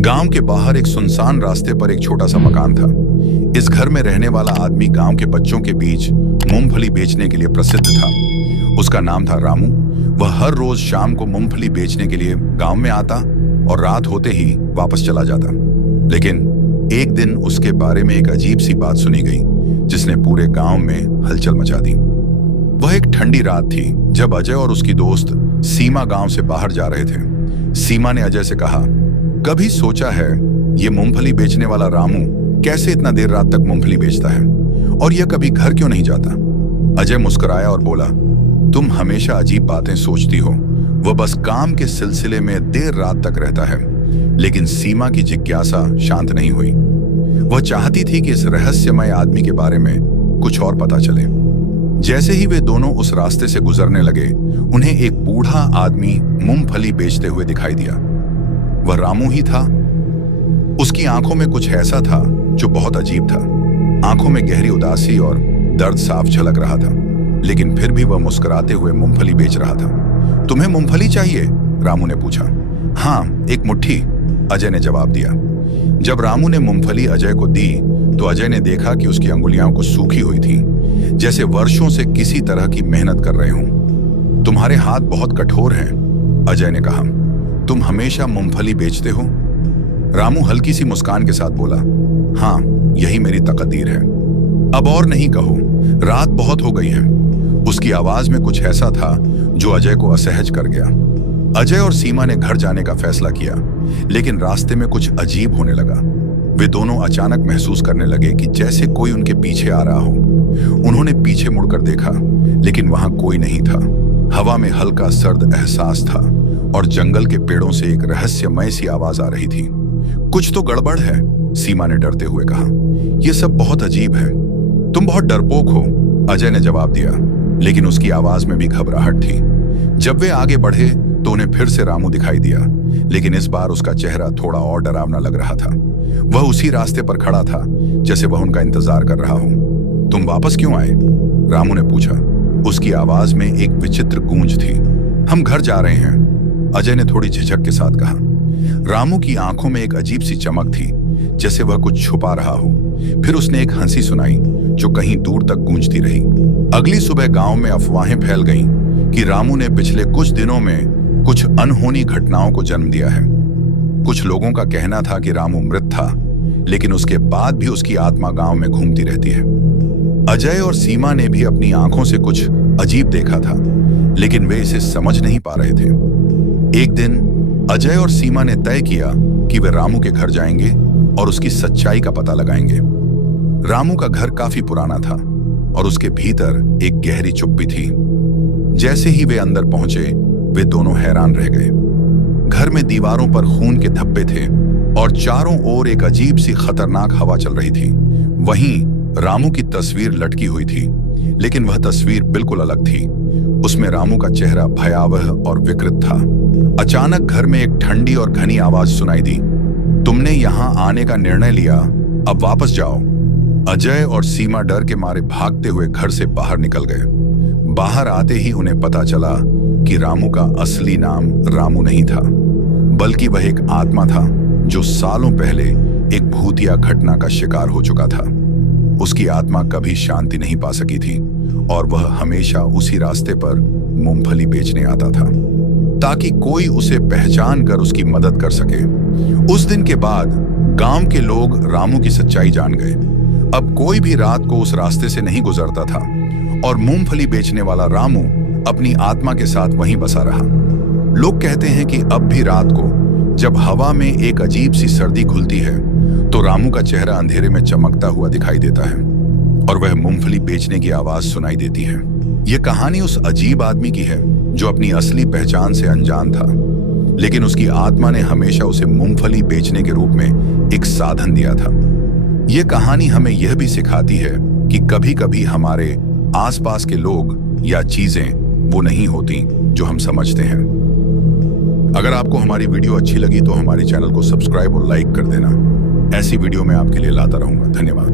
गांव के बाहर एक सुनसान रास्ते पर एक छोटा सा मकान था। इस घर में रहने वाला आदमी गांव के बच्चों के बीच मूंगफली बेचने के लिए प्रसिद्ध था। उसका नाम था रामू। वह हर रोज शाम को मूंगफली बेचने के लिए गांव में आता और रात होते ही वापस चला जाता। लेकिन एक दिन उसके बारे में एक अजीब सी बात सुनी गई जिसने पूरे गांव में हलचल मचा दी। वह एक ठंडी रात थी जब अजय और उसकी दोस्त सीमा गांव से बाहर जा रहे थे। सीमा ने अजय से कहा, कभी सोचा है ये मूंगफली बेचने वाला रामू कैसे इतना देर रात तक मूंगफली बेचता है और यह कभी घर क्यों नहीं जाता? अजय मुस्कुराया और बोला, तुम हमेशा अजीब बातें सोचती हो। वह बस काम के सिलसिले में देर रात तक रहता है। लेकिन सीमा की जिज्ञासा शांत नहीं हुई। वह चाहती थी कि इस रहस्यमय आदमी के बारे में कुछ और पता चले। जैसे ही वे दोनों उस रास्ते से गुजरने लगे, उन्हें एक बूढ़ा आदमी मूंगफली बेचते हुए दिखाई दिया। वह रामू ही था। उसकी आंखों में कुछ ऐसा था जो बहुत अजीब था। आंखों में गहरी उदासी और दर्द साफ झलक रहा था, लेकिन फिर भी वह मुस्कुराते हुए मूंगफली बेच रहा था। तुम्हें मूंगफली चाहिए? रामू ने पूछा। हाँ, एक मुट्ठी, अजय ने जवाब दिया। जब रामू ने मूंगफली अजय को दी तो अजय ने देखा कि उसकी अंगुलियां कुछ सूखी हुई थी, जैसे वर्षों से किसी तरह की मेहनत कर रहे हों। तुम्हारे हाथ बहुत कठोर हैं, अजय ने कहा। तुम हमेशा मूंगफली बेचते हो? रामू हल्की सी मुस्कान के साथ बोला, हाँ, यही मेरी तकदीर है। अब और नहीं कहो, रात बहुत हो गई है। उसकी आवाज में कुछ ऐसा था जो अजय को असहज कर गया। अजय और सीमा ने घर जाने का फैसला किया, लेकिन रास्ते में कुछ अजीब होने लगा। वे दोनों अचानक महसूस करने लगे कि जैसे कोई उनके पीछे आ रहा हो। उन्होंने पीछे मुड़कर देखा, लेकिन वहां कोई नहीं था। हवा में हल्का सर्द एहसास था और जंगल के पेड़ों से एक रहस्यमय सी आवाज आ रही थी। कुछ तो गड़बड़ है, सीमा ने डरते हुए कहा। यह सब बहुत अजीब है। तुम बहुत डरपोक हो, अजय ने जवाब दिया, लेकिन उसकी आवाज में भी घबराहट थी। जब वे आगे बढ़े तो उन्हें फिर से रामू दिखाई दिया, लेकिन इस बार उसका चेहरा थोड़ा और डरावना लग रहा था। वह उसी रास्ते पर खड़ा था जैसे वह उनका इंतजार कर रहा हो। तुम वापस क्यों आए? रामू ने पूछा। उसकी आवाज में एक विचित्र गूंज थी। हम घर जा रहे हैं, अजय ने थोड़ी झिझक के साथ कहा। रामू की आंखों में एक अजीब सी चमक थी, जैसे वह कुछ छुपा रहा हो। फिर उसने एक हंसी सुनाई जो कहीं दूर तक गूंजती रही। अगली सुबह गांव में अफवाहें फैल गईं कि रामू ने पिछले कुछ दिनों में कुछ अनहोनी घटनाओं को जन्म दिया है। कुछ लोगों का कहना था कि रामू मृत था, लेकिन उसके बाद भी उसकी आत्मा गांव में घूमती रहती है। अजय और सीमा ने भी अपनी आंखों से कुछ अजीब देखा था, लेकिन वे इसे समझ नहीं पा रहे थे। एक दिन अजय और सीमा ने तय किया कि वे रामू के घर जाएंगे और उसकी सच्चाई का पता लगाएंगे। रामू का घर काफी पुराना था और उसके भीतर एक गहरी चुप्पी थी। जैसे ही वे अंदर पहुंचे, वे दोनों हैरान रह गए। घर में दीवारों पर खून के धब्बे थे और चारों ओर एक अजीब सी खतरनाक हवा चल रही थी। वहीं रामू की तस्वीर लटकी हुई थी, लेकिन वह तस्वीर बिल्कुल अलग थी। उसमें रामू का चेहरा भयावह और विकृत था। अचानक घर में एक ठंडी और घनी आवाज सुनाई दी, तुमने यहां आने का निर्णय लिया, अब वापस जाओ। अजय और सीमा डर के मारे भागते हुए घर से बाहर निकल गए। बाहर आते ही उन्हें पता चला कि रामू का असली नाम रामू नहीं था, बल्कि वह एक आत्मा था जो सालों पहले एक भूतिया घटना का शिकार हो चुका था। उसकी आत्मा कभी शांति नहीं पा सकी थी और वह हमेशा उसी रास्ते पर मूंगफली बेचने आता था ताकि कोई उसे पहचान कर उसकी मदद कर सके। उस दिन के बाद गांव के लोग रामू की सच्चाई जान गए। अब कोई भी रात को उस रास्ते से नहीं गुजरता था और मूंगफली बेचने वाला रामू अपनी आत्मा के साथ वहीं बसा रहा। लोग कहते हैं कि अब भी रात को जब हवा में एक अजीब सी सर्दी घुलती है तो रामू का चेहरा अंधेरे में चमकता हुआ दिखाई देता है और वह मूंगफली बेचने की आवाज सुनाई देती है। यह कहानी उस अजीब आदमी की है जो अपनी असली पहचान से अनजान था, लेकिन उसकी आत्मा ने हमेशा उसे मूंगफली बेचने के रूप में एक साधन दिया था। यह कहानी हमें यह भी सिखाती है कि कभी-कभी हमारे आसपास के लोग या चीजें वो नहीं होती जो हम समझते हैं। अगर आपको हमारी वीडियो अच्छी लगी तो हमारे चैनल को सब्सक्राइब और लाइक कर देना। ऐसी वीडियो मैं आपके लिए लाता रहूंगा। धन्यवाद।